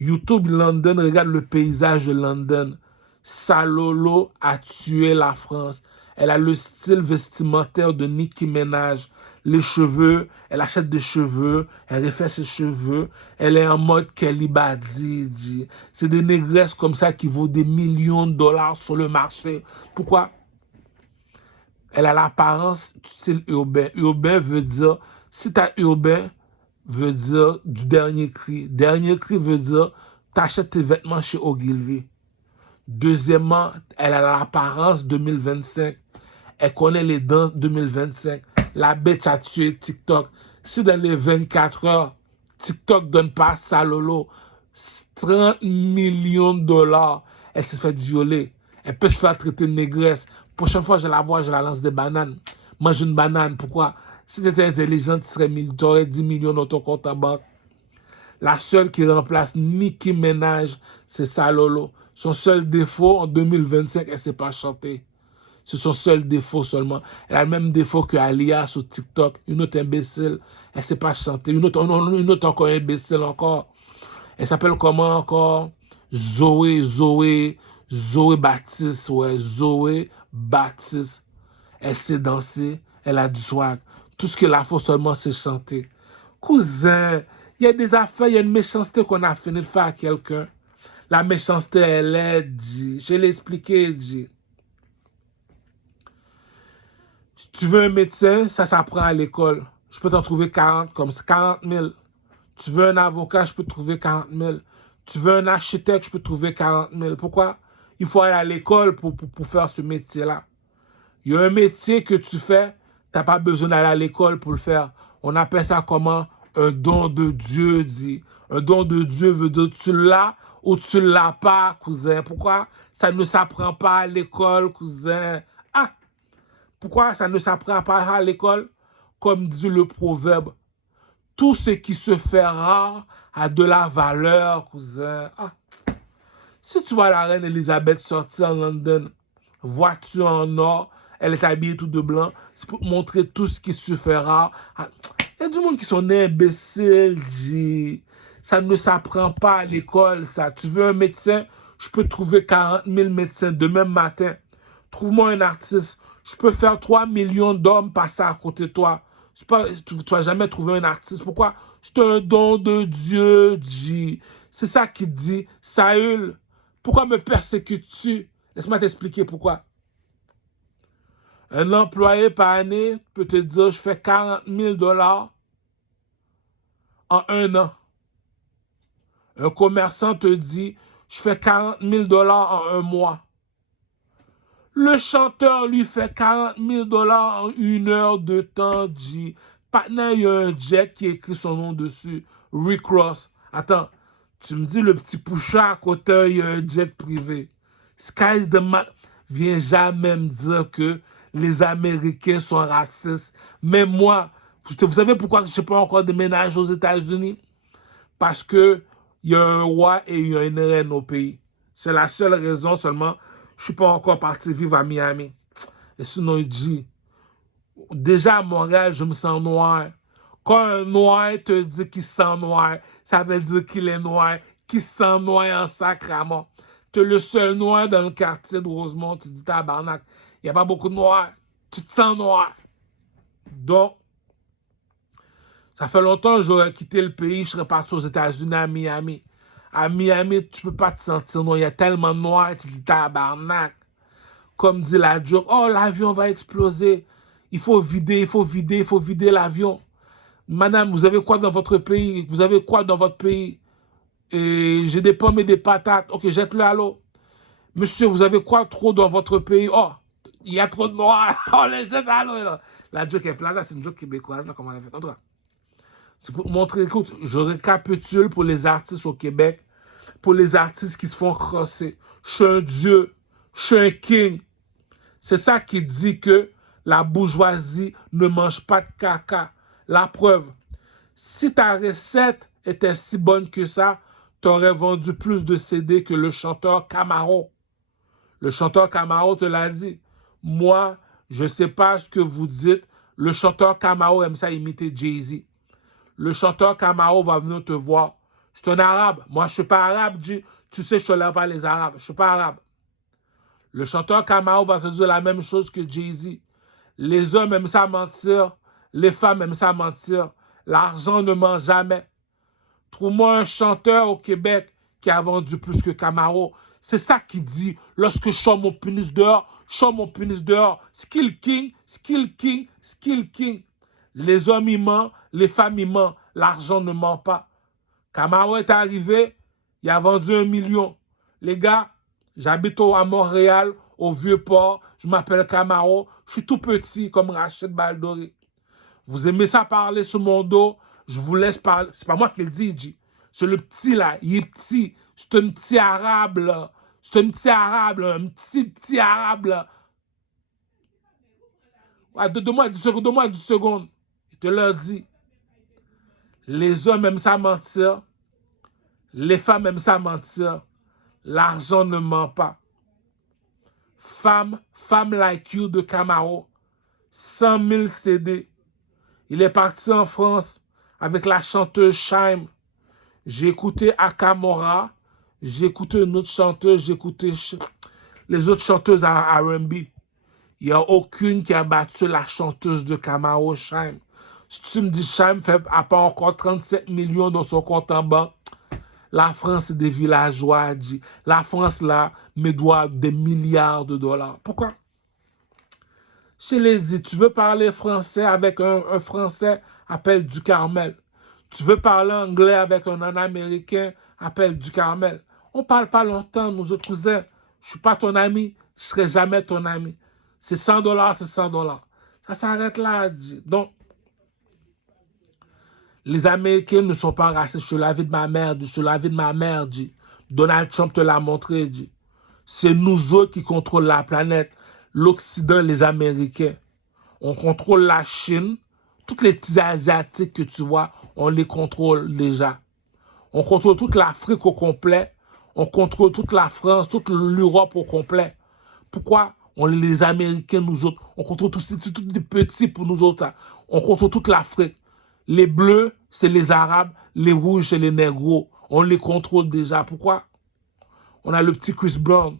YouTube London, regarde le paysage de London. Salolo a tué la France. Elle a le style vestimentaire de Nicki Minaj. Les cheveux, elle achète des cheveux, elle refait ses cheveux. Elle est en mode Kelly Badi. C'est des négresses comme ça qui vaut des millions de dollars sur le marché. Pourquoi? Elle a l'apparence du style urbain. Urbain veut dire, si tu as urbain, veut dire du dernier cri. Dernier cri veut dire, tu achètes tes vêtements chez Ogilvy. Deuxièmement, elle a l'apparence 2025. Elle connaît les danses 2025. La bitch a tué TikTok. Si dans les 24 heures, TikTok donne pas Salolo 30 millions de dollars, elle s'est fait violer. Elle peut se faire traiter de négresse. Prochaine fois, je la vois, je la lance des bananes. Mange une banane. Pourquoi? Si tu étais intelligent, tu aurais 10 millions dans ton compte en banque. La seule qui remplace Nicki Minaj, c'est Salolo. Son seul défaut, en 2025, elle ne sait pas chanter. C'est son seul défaut seulement. Elle a le même défaut que Alia sur TikTok. Une autre imbécile. Elle ne sait pas chanter. Une autre encore imbécile encore. Elle s'appelle comment encore? Zoé Baptiste. Ouais, Zoé Baptiste. Elle sait danser. Elle a du swag. Tout ce qu'elle a fait seulement, c'est chanter. Cousin, il y a des affaires, il y a une méchanceté qu'on a fini de faire à quelqu'un. La méchanceté, elle est, dit. Je l'ai expliqué, dit. Si tu veux un médecin, ça s'apprend à l'école. Je peux t'en trouver 40, comme ça, 40 000. Tu veux un avocat, je peux te trouver 40 000. Tu veux un architecte, je peux te trouver 40 000. Pourquoi? Il faut aller à l'école pour faire ce métier-là. Il y a un métier que tu fais, tu n'as pas besoin d'aller à l'école pour le faire. On appelle ça comment? Un don de Dieu, dit. Un don de Dieu veut dire tu l'as ou tu ne l'as pas, cousin. Pourquoi? Ça ne s'apprend pas à l'école, cousin. Ah! Pourquoi ça ne s'apprend pas à l'école? Comme dit le proverbe, tout ce qui se fait rare a de la valeur, cousin. Ah. Si tu vois la reine Elisabeth sortir en London, voiture en or, elle est habillée tout de blanc, c'est pour montrer tout ce qui se fait rare. Il y a du monde qui sont imbéciles, dit. Ça ne s'apprend pas à l'école, ça. Tu veux un médecin? Je peux trouver 40 000 médecins demain matin. Trouve-moi un artiste. Je peux faire 3 millions d'hommes passer à côté de toi. Tu ne vas jamais trouver un artiste. Pourquoi? C'est un don de Dieu, dit. C'est ça qu'il dit. Saül, Pourquoi me persécutes-tu? Laisse-moi t'expliquer pourquoi. Un employé par année peut te dire, je fais 40 000 $ en un an. Un commerçant te dit, je fais 40 000 $ en un mois. Le chanteur lui fait 40 000 $ en 1 heure de temps, dit. Maintenant, il y a un jet qui écrit son nom dessus, Rick Ross. Attends, tu me dis le petit pouchard à côté, il y a un jet privé. Sky's the man. Viens jamais me dire que les Américains sont racistes. Mais moi, vous savez pourquoi je ne sais pas encore déménager aux États-Unis? Parce que il y a un roi et il y a une reine au pays. C'est la seule raison seulement. Je ne suis pas encore parti vivre à Miami. Et sinon, il dit, déjà à Montréal, je me sens noir. Quand un noir te dit qu'il se sent noir, ça veut dire qu'il est noir, qu'il se sent noir en sacrament. Tu es le seul noir dans le quartier de Rosemont, tu dis tabarnak, il n'y a pas beaucoup de noirs, tu te sens noir. Donc, ça fait longtemps que j'aurais quitté le pays, je serais parti aux États-Unis à Miami. À Miami, tu ne peux pas te sentir noir, il y a tellement de noirs, tu dis tabarnak. Comme dit la joke, oh l'avion va exploser, il faut vider l'avion. Madame, vous avez quoi dans votre pays? Vous avez quoi dans votre pays? Et j'ai des pommes et des patates. Ok, jette-le à l'eau. Monsieur, vous avez quoi trop dans votre pays? Oh, il y a trop de noirs. Oh, les jette à l'eau. Là. La joke est plate, c'est une joke québécoise, là, comment on a fait. En tout cas, c'est pour montrer, écoute, je récapitule pour les artistes au Québec, pour les artistes qui se font crosser. Je suis un dieu, je suis un king. C'est ça qui dit que la bourgeoisie ne mange pas de caca. La preuve, si ta recette était si bonne que ça, tu aurais vendu plus de CD que le chanteur Camaro. Le chanteur Camaro te l'a dit. Moi, je ne sais pas ce que vous dites. Le chanteur Camaro aime ça imiter Jay-Z. Le chanteur Camaro va venir te voir. C'est un arabe. Moi, je ne suis pas arabe. Tu sais, je ne tolère pas les arabes. Je ne suis pas arabe. Le chanteur Camaro va te dire la même chose que Jay-Z. Les hommes aiment ça mentir. Les femmes aiment ça mentir. L'argent ne ment jamais. Trouve-moi un chanteur au Québec qui a vendu plus que Camaro. C'est ça qui dit, lorsque je sors mon pénis dehors, je sors mon pénis dehors. Skill King, Skill King, Skill King. Les hommes y mentent, les femmes y mentent. L'argent ne ment pas. Camaro est arrivé, il a vendu 1 million. Les gars, j'habite à Montréal, au Vieux-Port. Je m'appelle Camaro. Je suis tout petit comme Rachid Baldoré. Vous aimez ça parler sur mon dos? Je vous laisse parler. C'est pas moi qui le dis, il dit. C'est le petit là, il est petit. C'est un petit arabe là. C'est un petit arabe là. Un petit arabe là. Ouais, donne-moi 10 secondes, donne-moi 10 secondes. Je te leur dis. Les hommes aiment ça mentir. Les femmes aiment ça mentir. L'argent ne ment pas. Femme Like You de Camaro. 100 000 CD. Il est parti en France avec la chanteuse Shaim. J'ai écouté Akamora. J'ai écouté une autre chanteuse. J'ai écouté les autres chanteuses à R&B. Il n'y a aucune qui a battu la chanteuse de Camaro, Shaim. Si tu me dis Shaim n'a pas encore 37 millions dans son compte en banque, la France, c'est des villageois. Dit. La France, là, me doit des milliards de dollars. Pourquoi? Je l'ai dit, tu veux parler français avec un Français, appelle du Carmel. Tu veux parler anglais avec un Américain, appelle du Carmel. On ne parle pas longtemps, nos autres cousins. Je ne suis pas ton ami, je ne serai jamais ton ami. C'est 100 $, c'est 100 $. Ça s'arrête là. Donc, les Américains ne sont pas racistes. Je te l'avais de ma mère, je te l'avais de ma mère, dit. Donald Trump te l'a montré, dit. C'est nous autres qui contrôlons la planète. L'Occident, les Américains. On contrôle la Chine. Toutes les petits Asiatiques que tu vois, on les contrôle déjà. On contrôle toute l'Afrique au complet. On contrôle toute la France, toute l'Europe au complet. Pourquoi les Américains, nous autres, on contrôle tous les petits pour nous autres. Hein. On contrôle toute l'Afrique. Les bleus, c'est les Arabes. Les rouges, c'est les négros. On les contrôle déjà. Pourquoi? On a le petit Chris Brown.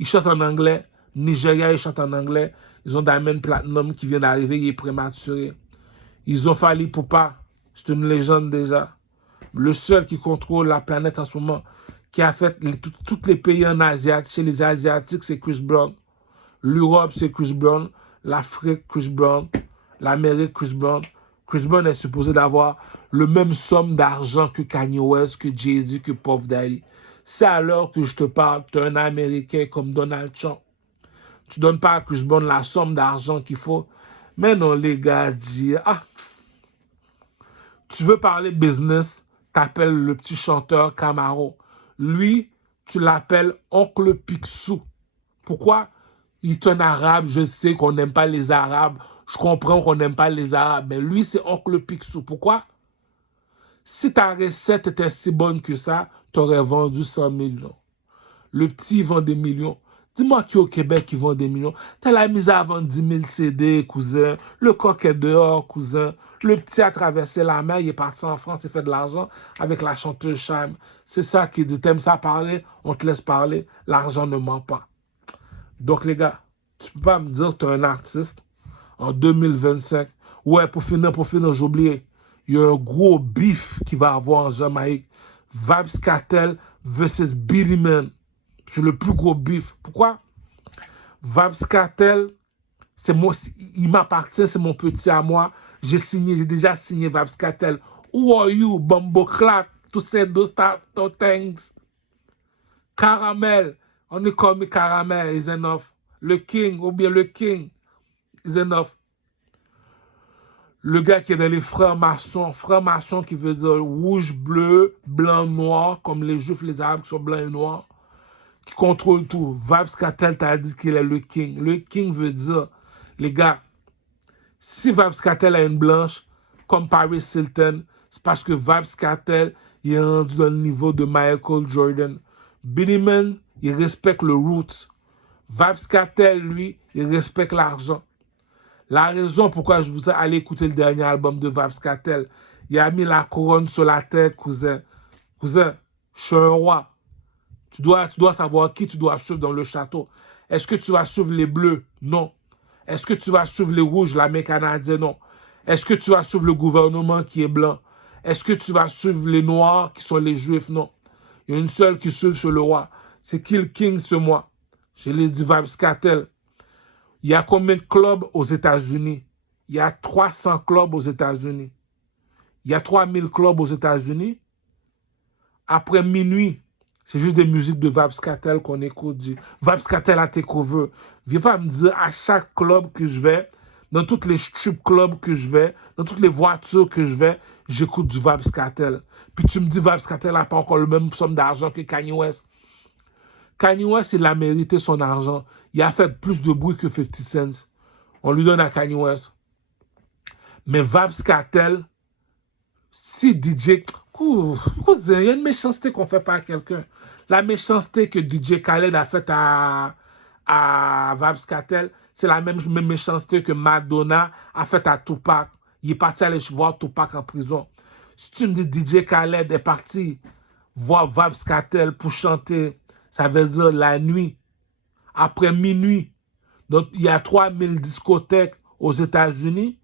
Il chante en anglais. Nigeria, ils chantent en anglais. Ils ont Diamond Platinum qui vient d'arriver, il est prématuré. Ils ont Fally Poupa. C'est une légende déjà. Le seul qui contrôle la planète en ce moment, qui a fait tous les pays en Asie. Chez les Asiatiques, c'est Chris Brown. L'Europe, c'est Chris Brown. L'Afrique, Chris Brown. L'Amérique, Chris Brown. Chris Brown est supposé d'avoir le même somme d'argent que Kanye West, que Jay-Z, que Puff Daddy. C'est alors que je te parle, tu es un Américain comme Donald Trump. Tu ne donnes pas à Chris Brown la somme d'argent qu'il faut. Mais non, les gars, dire, tu veux parler business, t'appelles le petit chanteur Camaro. Lui, tu l'appelles Oncle Picsou. Pourquoi? Il est un arabe, je sais qu'on n'aime pas les arabes. Je comprends qu'on n'aime pas les arabes. Mais lui, c'est Oncle Picsou. Pourquoi? Si ta recette était si bonne que ça, tu aurais vendu 100 millions. Le petit vend des millions. Dis-moi qui au Québec qui vend des millions. T'as la mise à vendre 10 000 CD, cousin. Le coq est dehors, cousin. Le petit a traversé la mer, il est parti en France, il fait de l'argent avec la chanteuse Chime. C'est ça qui dit, t'aimes ça parler, on te laisse parler, l'argent ne ment pas. Donc les gars, tu peux pas me dire que tu es un artiste en 2025. Ouais, pour finir, j'ai oublié. Il y a un gros bif qui va avoir en Jamaïque. Vybz Kartel versus Beenie Man. C'est le plus gros bif. Pourquoi? Vybz Kartel, c'est moi, il m'appartient, c'est mon petit à moi. J'ai déjà signé Vybz Kartel. Who are you, Bumbo Clap, to say those things? Caramel, only call me Caramel is enough. Le King, ou bien le King is enough. Le gars qui est dans les frères maçons qui veut dire rouge, bleu, blanc, noir, comme les juifs, les arabes qui sont blancs et noirs, qui contrôle tout. Vybz Kartel t'a dit qu'il est le King. Le King veut dire, les gars, si Vybz Kartel a une blanche, comme Paris Hilton, c'est parce que Vybz Kartel il est rendu dans le niveau de Michael Jordan. Beenie Man, il respecte le roots. Vybz Kartel, lui, il respecte l'argent. La raison pourquoi je vous ai allé écouter le dernier album de Vybz Kartel, il a mis la couronne sur la tête, cousin. Cousin, je suis un roi. Tu dois savoir qui tu dois suivre dans le château. Est-ce que tu vas suivre les bleus? Non. Est-ce que tu vas suivre les rouges, l'armée canadienne? Non. Est-ce que tu vas suivre le gouvernement qui est blanc? Est-ce que tu vas suivre les noirs qui sont les juifs? Non. Il y a une seule qui suit sur le roi. C'est qui le king ce mois? Je l'ai dit, Vybz Kartel. Il y a combien de clubs aux États-Unis? Il y a 300 clubs aux États-Unis. Il y a 3000 clubs aux États-Unis. Après minuit, c'est juste des musiques de Vybz Kartel qu'on écoute. Vybz Kartel a tes covers. Viens pas me dire à chaque club que je vais, dans tous les strip clubs que je vais, dans toutes les voitures que je vais, j'écoute du Vybz Kartel. Puis tu me dis Vybz Kartel n'a pas encore le même somme d'argent que Kanye West. Kanye West, il a mérité son argent. Il a fait plus de bruit que 50 Cent. On lui donne à Kanye West. Mais Vybz Kartel, si DJ... il y a une méchanceté qu'on ne fait pas à quelqu'un. La méchanceté que DJ Khaled a faite à Vybz Kartel, c'est la même méchanceté que Madonna a faite à Tupac. Il est parti aller voir Tupac en prison. Si tu me dis DJ Khaled est parti voir Vybz Kartel pour chanter, ça veut dire la nuit, après minuit. Donc, il y a 3000 discothèques aux États-Unis.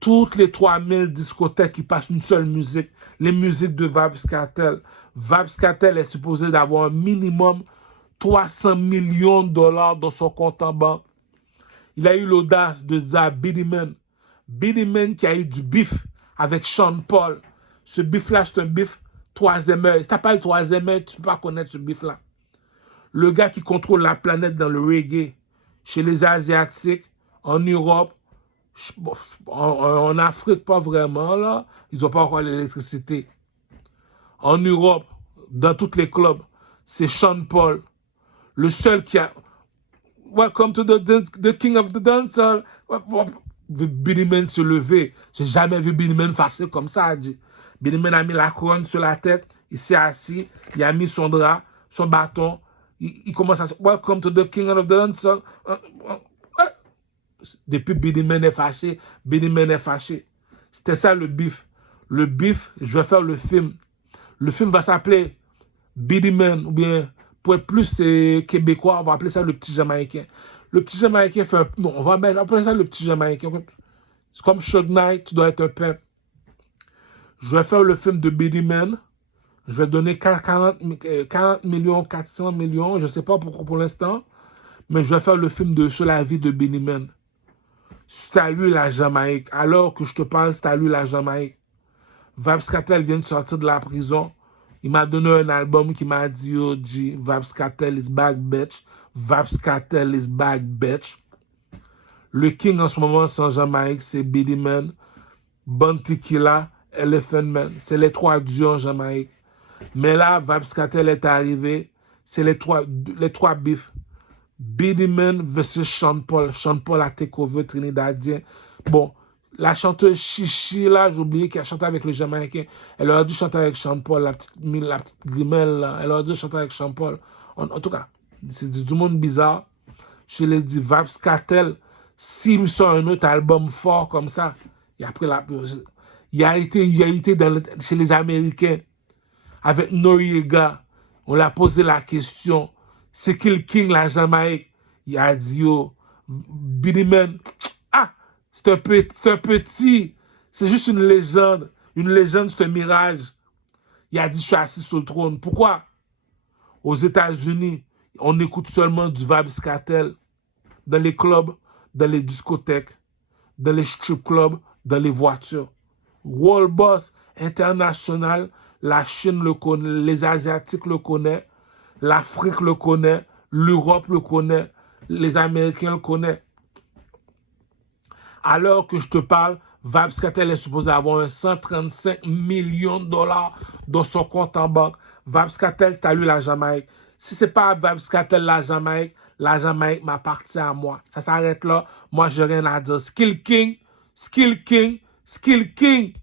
Toutes les 3000 discothèques qui passent une seule musique, les musiques de Vybz Kartel. Vybz Kartel est supposé d'avoir un minimum 300 millions de dollars dans son compte en banque. Il a eu l'audace de dire à Beenie Man. Beenie Man qui a eu du bif avec Sean Paul. Ce bif-là, c'est un bif troisième œil. Si tu n'as pas le troisième œil, tu ne peux pas connaître ce bif-là. Le gars qui contrôle la planète dans le reggae, chez les Asiatiques, en Europe, en Afrique, pas vraiment, là. Ils n'ont pas encore l'électricité. En Europe, dans tous les clubs, c'est Sean Paul. Le seul qui a... Welcome to the king of the dancehall. Beenie Man se lever. J'ai jamais vu Beenie Man fâché comme ça. Beenie Man a mis la couronne sur la tête. Il s'est assis. Il a mis son drap, son bâton. Il commence à... Welcome to the king of the dancehall. Depuis Beenie Man est fâché, Beenie Man est fâché. C'était ça le bif. Le bif, je vais faire le film. Le film va s'appeler Beenie Man, ou bien, pour être plus québécois, on va appeler ça le petit Jamaïcain. Le petit Jamaïcain fait un... Non, on va appeler ça le petit Jamaïcain. C'est comme Suge Knight, tu dois être un pimp. Je vais faire le film de Beenie Man. Je vais donner 40 millions, 400 millions, je ne sais pas pourquoi pour l'instant, mais je vais faire le film sur la vie de Benny Man. C'est à lui la Jamaïque. Alors que je te parle, c'est à lui la Jamaïque. Vybz Kartel vient de sortir de la prison. Il m'a donné un album qui m'a dit, oh, G, Vybz Kartel is back, bitch. Vybz Kartel is back, bitch. Le king en ce moment, c'est en Jamaïque, c'est Benny Man, Bounty Killer, Elephant Man. C'est les 3 dieux en Jamaïque. Mais là, Vybz Kartel est arrivé. C'est les trois bifs. Benny Man versus Sean Paul. Sean Paul a take over Trinidadien. Bon, la chanteuse Chichi, là, j'ai oublié qu'elle chantait avec les Jamaïcains. Elle aurait dû chanter avec Sean Paul, la petite Grimelle, là. Elle aurait dû chanter avec Sean Paul. En tout cas, c'est du monde bizarre. Je l'ai dit, Vybz Kartel, s'il me sort un autre album fort comme ça, et après, il a été chez les Américains avec Noriega. On l'a posé la question, c'est qui le king la Jamaïque? Il a dit, yo, Benny Man, ah, c'est un petit, c'est juste une légende, c'est un mirage. Il a dit, je suis assis sur le trône. Pourquoi? Aux États-Unis, on écoute seulement du Vybz Kartel dans les clubs, dans les discothèques, dans les strip clubs, dans les voitures. World Boss international, la Chine le connaît, les Asiatiques le connaissent, l'Afrique le connaît, l'Europe le connaît, les Américains le connaissent. Alors que je te parle, Vybz Kartel est supposé avoir un 135 millions de dollars dans son compte en banque. Vybz Kartel, c'est à lui la Jamaïque. Si ce n'est pas Vybz Kartel la Jamaïque m'appartient à moi. Ça s'arrête là. Moi, je n'ai rien à dire. Skill King, Skill King, Skill King.